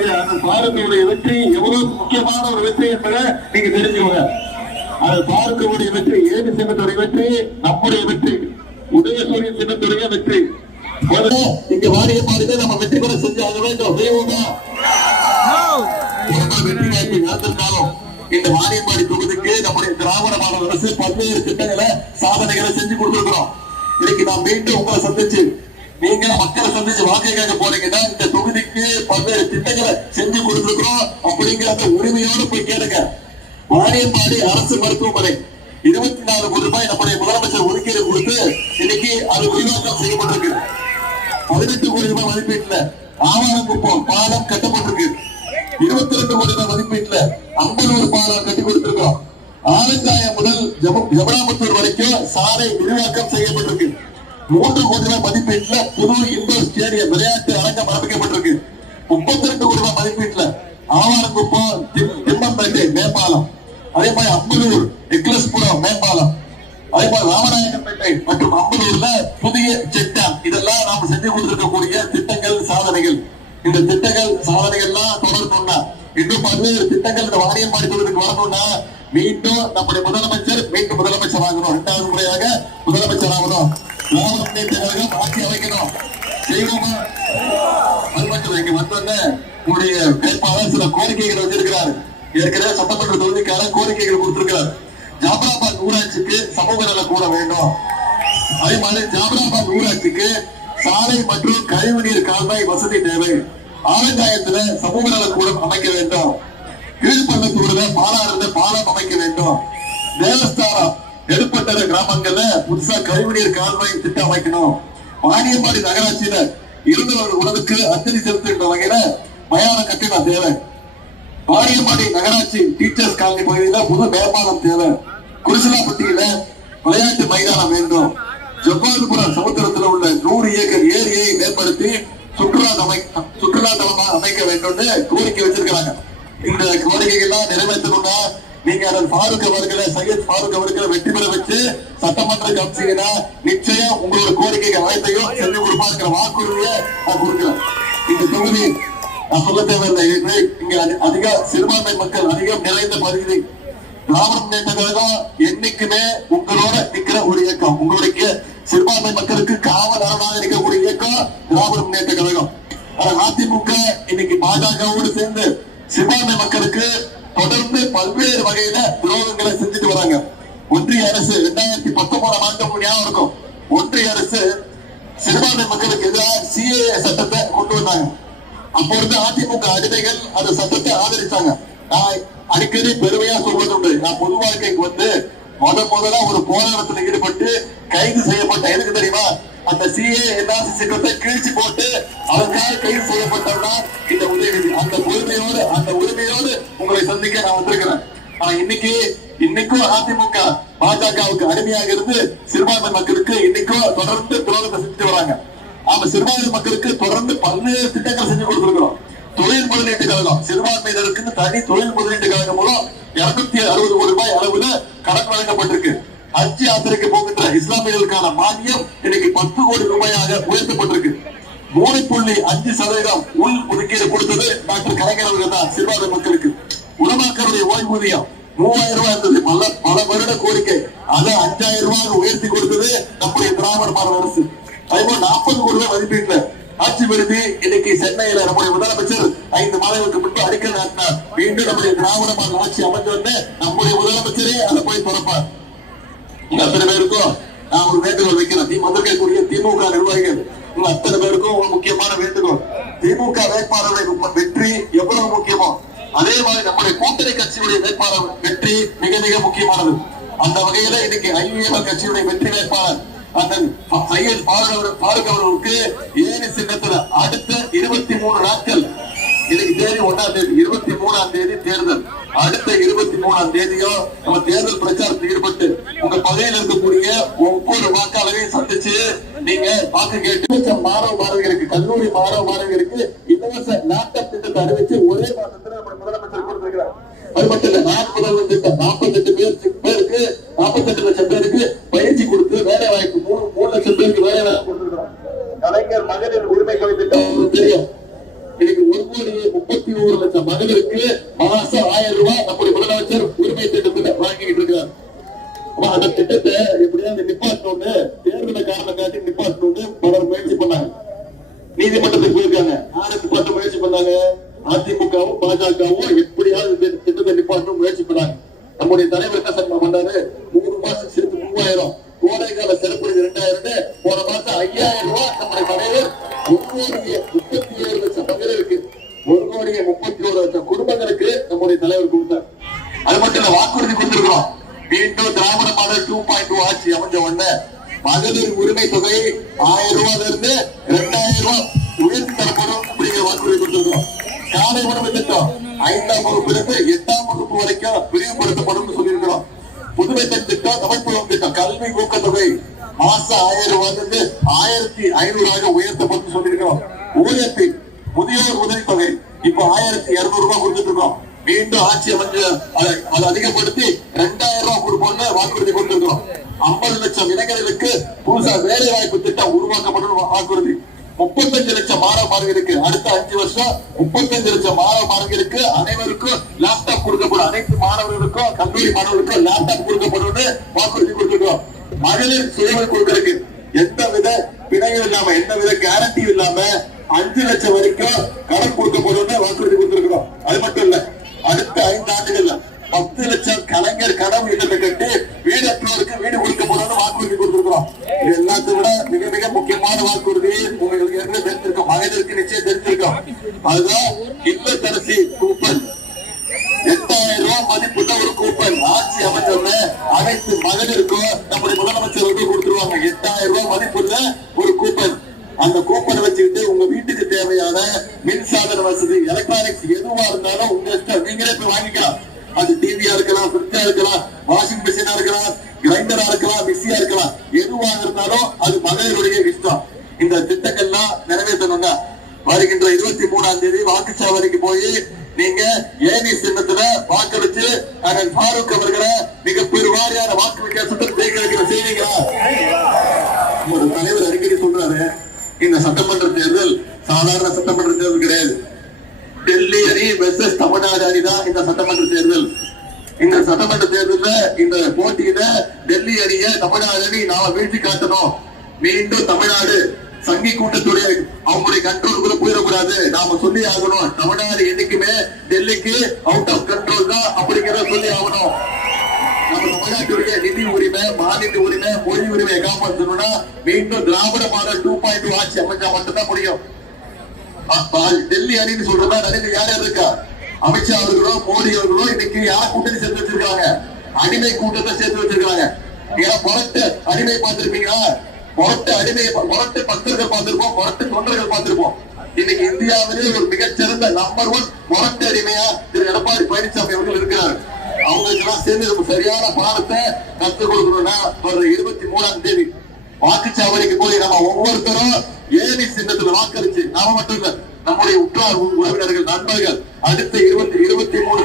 நிச்சயமாக அந்த பாரதியுடைய வெற்றி எவ்வளவு முக்கியமான ஒரு வெற்றி என்பதை நீங்க தெரிஞ்சுக்கோங்க. அது பாரதியுடைய வெற்றி, ஏது சின்னத்துடைய வெற்றி, நம்முடைய வெற்றி, உதயசூரிய சின்னத்துடைய வெற்றி. இங்க வாரியப்பாடிலே நம்ம வெற்றி பெற செஞ்சாக வேண்டும். வெற்றி வாய்ப்பு நடந்திருந்தாலும் இந்த வாரியப்பாடி தொகுதிக்கு நம்முடைய திராவிட மாடல் அரசு பல்வேறு திட்டங்களை சாதனைகளை செஞ்சு கொடுத்திருக்கிறோம். இன்னைக்கு நான் மீண்டும் உங்களை சந்திச்சு நீங்க மக்களை சந்திச்சு வாக்கு கேட்க போறீங்கன்னா இந்த தொகுதிக்கு பல்வேறு திட்டங்களை செஞ்சு கொடுத்திருக்கிறோம் அப்படிங்கிற அந்த உரிமையோடு போய் கேளுங்க. வாரியப்பாடி அரசு மருத்துவமனை 24 கோடி ரூபாய் நம்முடைய முதலமைச்சர் ஒதுக்கீடு கொடுத்து இன்னைக்கு அது விரிவாக்கம் செய்யப்பட்டிருக்கு. 18 கோடி ரூபாய் மதிப்பீட்டுல ஆவாரங்குப்பம் பாலம் கட்டப்பட்டிருக்கு. 22 கோடி ரூபாய் மதிப்பீட்டுல அம்பலூர் பாலம் கட்டி கொடுத்திருக்கோம். ஆலங்காயம் முதல் ஜபராமத்தூர் வரைக்கும் சாலை விரிவாக்கம் செய்யப்பட்டிருக்கு. 3 கோடி ரூபாய் மதிப்பீட்டுல புது இண்டோர் ஸ்டேடியம் விளையாட்டு அரங்கம் அமைக்கப்பட்டிருக்கு. 32 கோடி ரூபாய் மதிப்பீட்டுல ஆவாரங்குப்பம் திம்மம்பேட்டை மேம்பாலம், அதே மாதிரி அம்பலூர் எக்லஸ்புரம் மேம்பாலம், அதே மாதிரி ராமநாயக்கன்பேட்டை மற்றும் அம்பலூர்ல புதிய செக் டேம், இதெல்லாம் நாம செஞ்சு கொடுத்திருக்கக்கூடிய திட்டங்கள் சாதனைகள். இந்த திட்டங்கள் சாதனைகள்லாம் தொடரணும்னா இன்னும் பல்வேறு திட்டங்கள் இந்த வாரியப்பாடி தொகுதிக்கு வரணும்னா மீண்டும் நம்முடைய முதலமைச்சர் முதலமைச்சர் ஆகணும். 2வது முறையாக முதலமைச்சர் ஆகணும். திராவிட முன்னேற்ற கழகம் ஆட்சி அமைக்கணும். செய்வோமா? அது மட்டும் இங்க வந்தோடனே உங்களுடைய வேட்பாளர் சில கோரிக்கைகள் வச்சிருக்கிறாரு. ஏற்கனவே சட்டமன்ற தொகுதிக்கான கோரிக்கைகள் கொடுத்திருக்கிறார். ஜாபராபாத் ஊராட்சிக்கு சமூக நல கூட வேண்டும். அதே மாதிரி ஜாபராபாத் ஊராட்சிக்கு சாலை மற்றும் கழிவுநீர் கால்வாய் வசதி தேவை. ஆலங்காயத்துல சமூக நல கூடம் அமைக்க வேண்டும். கீழ்பள்ளத்தூர்ல பாலாறுல பாலம் அமைக்க வேண்டும். தேவஸ்தானம் எடுப்பட்ட கிராமங்கள்ல புதுசா கழிவுநீர் கால்வாய் திட்டம் அமைக்கணும். வாணியம்பாடி நகராட்சியில இருந்தவர்கள் உணவுக்கு அஞ்சலி செலுத்துகின்ற வகையில மயான கட்டிடம் தேவை. வாணியம்பாடி நகராட்சி டீச்சர்ஸ் காலனி பகுதியில புது மேம்பாலம் தேவை. குருசிலாப்பட்டியில விளையாட்டு மைதானம் வேண்டும். ஜப்பான்புரம் சமுத்திரத்தில் உள்ள 100 ஏக்கர் ஏரியை மேம்படுத்தி சுற்றுலா தலமா அமைக்க வேண்டும் கோரிக்கை வச்சிருக்காங்க. இந்த கோரிக்கைகள்லாம் நிறைவேற்றணும்னா நீங்க ஃபாரூக் அவர்களை சையத் ஃபாரூக் அவர்களை வெற்றி பெற வச்சு சட்டமன்ற கட்சியினா நிச்சயம் உங்களோட கோரிக்கைகள் அனைத்தையும் செஞ்சு கொடுப்பாங்கிற வாக்குறுதியை நான் கொடுக்கிறேன். இந்த தொகுதி நான் சொல்ல தேவையில்லை. இங்க அதிக சிறுபான்மை மக்கள் அதிகம் நிறைந்த பகுதி. திராவிட முன்னேற்ற கழகம் என்னைக்குமே உங்களோட நிக்கிற ஒரு இயக்கம். உங்களுடைய சிறுபான்மை மக்களுக்கு காவல் அரணாக இருக்கக்கூடிய இயக்கம் திராவிட முன்னேற்ற கழகம். அதிமுக இன்னைக்கு பாஜகவோடு சேர்ந்து சிறுபான்மை மக்களுக்கு தொடர்ந்து பல்வேறு வகையில துரோகங்களை செஞ்சுட்டு வராங்க. ஒன்றிய அரசு 2019ஆம் ஆண்டு ஞாபகம் இருக்கும். ஒன்றிய அரசு சிறுபான்மை மக்களுக்கு எதிராக CAA சட்டத்தை கொண்டு வந்தாங்க. அப்போ இருந்து அதிமுக அடிமைகள் அந்த சட்டத்தை ஆதரிச்சாங்க. நான் அடிக்கடி பெருமையா சொல்வது உண்டு. நான் பொது வாழ்க்கைக்கு வந்து முதல்ல ஒரு போராட்டத்தில் ஈடுபட்டு கைது செய்யப்பட்ட, எதுக்கு தெரியுமா? அந்த CAA சட்டத்தை கிழிச்சு போட்டு அதற்காக கைது செய்யப்பட்டவனா இந்த உதயநிதி. அந்த உரிமையோடு உங்களை சந்திக்க நான் வந்திருக்கிறேன். ஆனா இன்னைக்கும் அதிமுக பாஜகவுக்கு அடிமையாக இருந்து சிறுபான்மை மக்களுக்கு இன்னைக்கும் தொடர்ந்து துரோகத்தை செஞ்சுட்டு வராங்க. ஆமா, சிறுபான்மை மக்களுக்கு தொடர்ந்து பல்வேறு திட்டங்கள் செஞ்சு கொடுத்திருக்கிறோம். தொழில் முதலீட்டு கழகம், சிறுபான்மையினருக்கு தனி தொழில் முதலீட்டு கழகம் மூலம் 260 கோடி ரூபாய் அளவுல கடன் வழங்கப்பட்டிருக்கு. ஹஜ் யாத்திரைக்கு போகின்ற இஸ்லாமியர்களுக்கான மானியம் இன்னைக்கு 10 கோடி ரூபாயாக உயர்த்தப்பட்டிருக்கு. 3.5% உள் ஒதுக்கீடு கொடுத்தது டாக்டர் கலைஞர் அவர்கள் தான் சிறுபான்மை மக்களுக்கு. உலமாக்களுடைய ஓய்வூதியம் 3000 ரூபாய் இருந்தது, பல வருட கோரிக்கை. அதை 5000 ரூபாய் உயர்த்தி கொடுத்தது நம்முடைய திராவிட மாடல் அரசு. அதேபோல் 40 கோடி ரூபாய் மதிப்பீட்டுல ஆட்சி விருது இன்னைக்கு சென்னையில நம்முடைய முதலமைச்சர் 5 மாதங்களுக்கு முன்பு அடிக்கல் நாட்டினார். மீண்டும் நம்முடைய திராவிட மாடல் ஆட்சி அமைஞ்சோன்னு நம்முடைய முதலமைச்சரே அதை போய் திறப்பார். அத்தனை பேருக்கும் நான் ஒரு வேண்டுகோள் வைக்கிறேன். வந்திருக்கக்கூடிய திமுக நிர்வாகிகள் அத்தனை பேருக்கும் ஒரு முக்கியமான வேண்டுகோள். திமுக வேட்பாளருடைய வெற்றி எவ்வளவு முக்கியமோ அதே மாதிரி நம்முடைய கூட்டணி கட்சியுடைய வேட்பாளர் வெற்றி மிக மிக முக்கியமானது. அந்த வகையில இன்னைக்கு IUML கட்சியுடைய வெற்றி வேட்பாளர் அண்ணன் சையத் ஃபாரூக் அவர்களுக்கு ஏனி சின்னத்துல அடுத்த 23 நாட்கள், இன்னைக்கு தேதி 1ஆம் தேதி, 23ஆம் தேதி தேர்தல். அடுத்த 23ஆம் தேதியோ நம்ம தேர்தல் பிரச்சாரத்தில் ஈடுபட்டு உங்க பகுதியில் இருக்கக்கூடிய ஒவ்வொரு வாக்காளரையும் சந்திச்சு நீங்க வாக்கு கேட்டு மாணவர்களுக்கு, கல்லூரி மாணவர்களுக்கு இலவச லேப்டாப் திட்டத்தை அறிவிச்சு ஒரே மாதத்துல நம்ம முதலமைச்சர் கொடுத்திருக்கிறார். அது மட்டும் இல்ல, நான் முதல்வர் திட்டம் 48 பேருக்கு 48 லட்சம் பேருக்கு பயிற்சி கொடுத்து வேலை வாய்ப்பு 3 லட்சம் பேருக்கு வேலை வாய்ப்பு கொடுத்திருக்கிறோம். கலைஞர் மகளிர் உரிமைகள் திட்டம் தெரியும். இன்னைக்கு 1,31,00,000 மகளிருக்கு மாசம் 1000 ரூபாய் நம்முடைய முதலமைச்சர் உரிமை திட்டத்துல வாங்கிட்டு இருக்காரு. அந்த திட்டத்தை எப்படியாவது நிப்பாட்டணும்னு தேர்தலை காரணம் காட்டி நிப்பாட்டணும்னு பலர் முயற்சி பண்ணாங்க. நீதிமன்றத்துக்கு போயிருக்காங்க. யாருக்கு பார்த்து முயற்சி பண்ணாங்க? அதிமுகவும் பாஜகவும் எப்படியாவது திட்டத்தை நிப்பாட்டணும் முயற்சி பண்ணாங்க. நம்முடைய தலைவர் என்ன சட்டம் பண்ணாரு? 3 மாசம் சேர்த்து 3000, கோடைக்கால சிறப்பு 2000, போன மாசம் 5000 ரூபாய் நம்முடைய தலைவர் 1,37,00,000 மகளிருக்கு 1,31,00,000 குடும்பங்களுக்கு நம்முடைய தலைவர் கொடுத்தார். அது மட்டும் இல்ல, வாக்குறுதி கொடுத்திருக்கிறோம். மீண்டும் திராவிட மாடல் 2.2 ஆட்சி அமைஞ்ச உடனே மகளிர் உரிமை தொகை 1000 ரூபாயில இருந்து 2000 ரூபாய் உயர்த்தி தரப்படும் அப்படிங்கிற வாக்குறுதி கொடுத்திருக்கிறோம். காலை உணவு திட்டம் 5ஆம் வகுப்பிலிருந்து 8ஆம் வகுப்பு வரைக்கும் விரிவுபடுத்தப்படும் சொல்லியிருக்கிறோம். புதுமை பெண் திட்டம், தமிழ்ப்புலம் திட்டம், கல்வி ஊக்கத்தொகை மாசம் 1000 ரூபாயிலிருந்து 1500 உயர்த்தப்படும் சொல்லியிருக்கிறோம். ஊழியத்தில் முதியோர் உதவி தொகை இப்ப 1200 ரூபாய் கொடுத்துட்டு இருக்கோம். மீண்டும் ஆட்சி அமைஞ்சு அதை அதிகப்படுத்தி 2000 ரூபாய் கொடுப்போம்னு வாக்குறுதி கொடுத்திருக்கிறோம். 50 லட்சம் இளைஞர்களுக்கு புதுசா வேலை வாய்ப்பு திட்டம் உருவாக்கப்படும் வாக்குறுதி. 35 லட்சம் மாணவ மாணவியருக்கு அடுத்த 5 வருஷம் 35 லட்சம் மாணவ மாணவியருக்கு அனைவருக்கும் லேப்டாப் கொடுக்கப்படும். அனைத்து மாணவர்களுக்கும் கல்லூரி மாணவர்களுக்கும் லேப்டாப் கொடுக்கப்படும் வாக்குறுதி கொடுத்திருக்கிறோம். மகளிர் சுயமை கொடுக்கறதுக்கு எந்தவித பிணையும் இல்லாம எந்தவித கேரண்டியும் இல்லாம 5 லட்சம் வரைக்கும் கடன் கொடுக்கப்படும் வாக்குறுதி கொடுத்திருக்கிறோம். அது மட்டும் இல்ல, அடுத்த 5 ஆண்டுகள்ல 10 லட்சம் கலைஞர் கனவு இல்லத்தை கட்டி வீடற்றோருக்கு வீடு கொடுக்கப்படும் வாக்குறுதி கொடுத்திருக்கிறோம். இது எல்லாத்தை விட மிக மிக முக்கியமான வாக்குறுதி உங்களுக்கு ஏற்கனவே தெரிஞ்சிருக்கும், மகளிருக்கு நிச்சயம் தெரிஞ்சிருக்கும். அதுதான் இல்லத்தரசி கூப்பன். 8000 ரூபாய் மதிப்புள்ள ஒரு கூப்பன் ஆட்சி அமைச்சர்ல அனைத்து மகளிருக்கும் நம்முடைய முதலமைச்சர் கொடுத்துருவாங்க. 8000 ரூபாய் மதிப்புள்ள ஒரு கூப்பன். அந்த கூப்பனை வச்சுக்கிட்டு உங்க வீட்டுக்கு தேவையான மின்சாதன வசதி, எலக்ட்ரானிக்ஸ் எதுவா இருந்தாலும் உங்க இஷ்டம், நீங்களே போய் வாங்கிக்கலாம். அது டிவியா இருக்கலாம், ஃப்ரிட்ஜா இருக்கலாம், வாஷிங் மிஷினா இருக்கலாம், கிரைண்டரா இருக்கலாம், மிக்சியா இருக்கலாம், எதுவா இருந்தாலும் அது மகளிருடைய இஷ்டம். இந்த திட்டங்கள்லாம் நிறைவேற்றணும்னா வருகின்ற 23ஆம் தேதி வாக்குச்சாவடிக்கு போய் நீங்க ஏனி சின்னத்துல வாக்களிச்சு அண்ணன் ஃபாரூக் அவர்களை மிக பெருவாரியான வாக்கு வித்தியாசத்தில் ஜெயிக்க வைக்கிற செய்வீங்களா? ஒரு தலைவர் அடிக்கடி சொல்றாரு, இந்த சட்டமன்ற தேர்தல் சாதாரண சட்டமன்ற தேர்தல் கிடையாது. டெல்லி அணி வெர்சஸ் தமிழ்நாடு அணி தான் இந்த சட்டமன்ற தேர்தல். இந்த சட்டமன்ற தேர்தலில் இந்த போட்டியில டெல்லி அணிய தமிழ்நாடு அணி நாம வீழ்த்தி காட்டணும். மீண்டும் தமிழ்நாடு சங்கி கூட்டத்துடைய அவங்களுடைய கண்ட்ரோலுக்குள்ள போயிடக்கூடாது. நாம சொல்லி ஆகணும், தமிழ்நாடு என்னைக்குமே டெல்லிக்கு அவுட் ஆஃப் கண்ட்ரோல் தான் அப்படிங்கிறத சொல்லி ஆகணும். நம்ம தமிழ்நாட்டுடைய நிதி உரிமை, மாநில உரிமை, மொழி உரிமையை காப்பாற்றணும்னா மீண்டும் திராவிட மாடல் 2.2 ஆட்சி அமைச்சா மட்டும்தான் முடியும். டெல்லி அணின்னு சொல்றதா நிறைய யார் யார் இருக்கா? அமித்ஷா அவர்களும் மோடி அவர்களும் இன்னைக்கு யார் கூட்டணி சேர்த்து வச்சிருக்காங்க? அடிமை கூட்டத்தை சேர்த்து வச்சிருக்காங்க. ஏன்னா புரட்டு அடிமை பார்த்திருப்பீங்களா? புரட்டு அடிமை, புரட்டு பக்தர்கள் பார்த்திருப்போம், புரட்டு தொண்டர்கள் பார்த்திருப்போம். இன்னைக்கு இந்தியாவிலே ஒரு மிகச்சிறந்த நம்பர் 1 புரட்டு அடிமையா திரு எடப்பாடி பழனிசாமி அவர்கள் இருக்கிறார். அவங்களுக்கு எல்லாம் சேர்ந்து சரியான பாடத்தை கற்றுக் கொடுக்கணும்னா வர 23ஆம் தேதி வாக்குச்சாவடிக்கு போய் நம்ம ஒவ்வொருத்தரும் ஏனி சின்னத்துல வாக்களிச்சு, நாம மட்டும் இல்ல நம்முடைய உற்றார் உறவினர்கள், நண்பர்கள் அடுத்த 23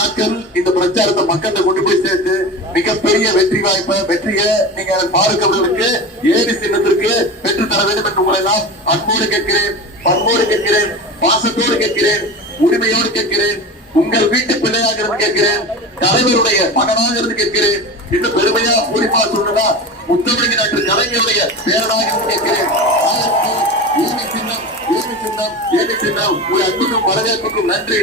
நாட்கள் இந்த பிரச்சாரத்தை மக்கள்கிட்ட கொண்டு போய் சேர்த்து மிகப்பெரிய வெற்றியை நீங்க ஃபாரூக் அவர்களுக்கு ஏனி சின்னத்திற்கு பெற்று தர வேண்டும் என்று உங்களை எல்லாம் அன்போடு கேட்கிறேன், பண்போடு கேட்கிறேன், பாசத்தோடு கேட்கிறேன், உரிமையோடு கேட்கிறேன். உங்கள் வீட்டு பிள்ளையாக இருந்து கேட்கிறேன், தலைவருடைய மகனாக இருந்து கேட்கிறேன். இன்னும் பெருமையா பூரிப்பா சொல்லணும்னா முத்தமிழ் டாக்டர் கலைஞருடைய பேரனாக இருந்து கேட்கிறேன். ஏனி சின்னம் ஒரு அன்புக்கும் வரவேற்புக்கும் நன்றி.